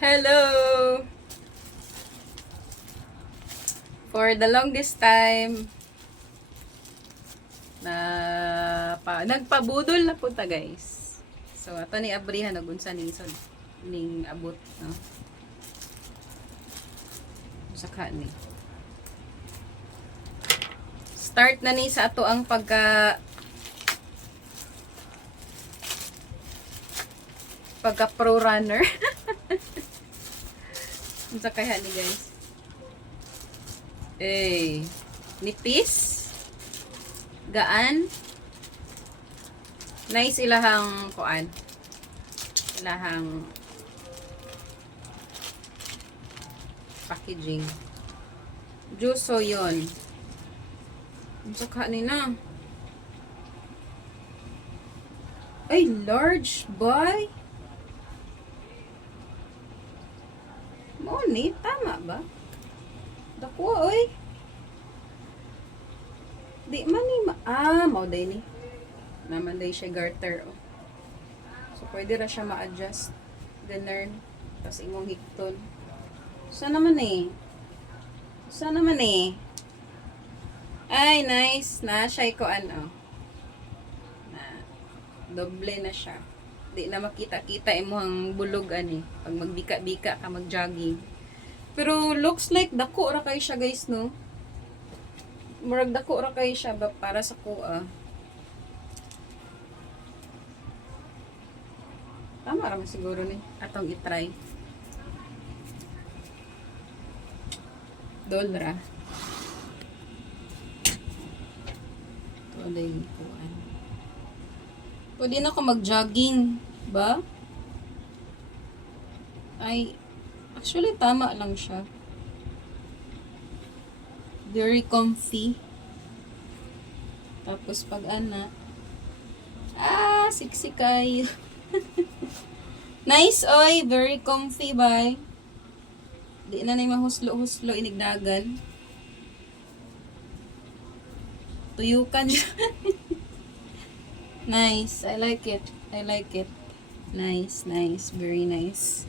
Hello! For the longest time, nagpabudol na po ta guys. So, ato ni abrihan og unsa ning abot, no? Saka ni. Start na ni sa ato ang pagka pro runner. Unsa kaya ni guys? Nipis, gaan, nice ilahang kuan, ilahang packaging. Juso yun. Saka nina. Ay, large boy. Mo ni, tama ba? Dako, oy. Di man ni mao day ni. Naman day siya garter, oh. So, pwede ra siya ma-adjust. Learn. Tapos imong hikton. Saan naman eh? Saan naman eh? Ay, nice. Na siya ko ano. Na, doble na siya. Di na makita-kita imong bulog ani. Pag magbika-bika ka, mag-jogging. Pero looks like dako ra kay siya guys, no? Murag dako ra kay siya ba para sa kuha. Tama ra man siguro ni atong i-try. $1. Tuloy kuan. Pwede na ako mag-jogging, ba? Ay, actually, tama lang siya. Very comfy. Tapos pag siksi kayo. Nice, oy. Very comfy, bye. Di na mahuslo-huslo, inigdagan. Tuyukan siya. Nice. I like it. I like it. Nice, nice. Very nice.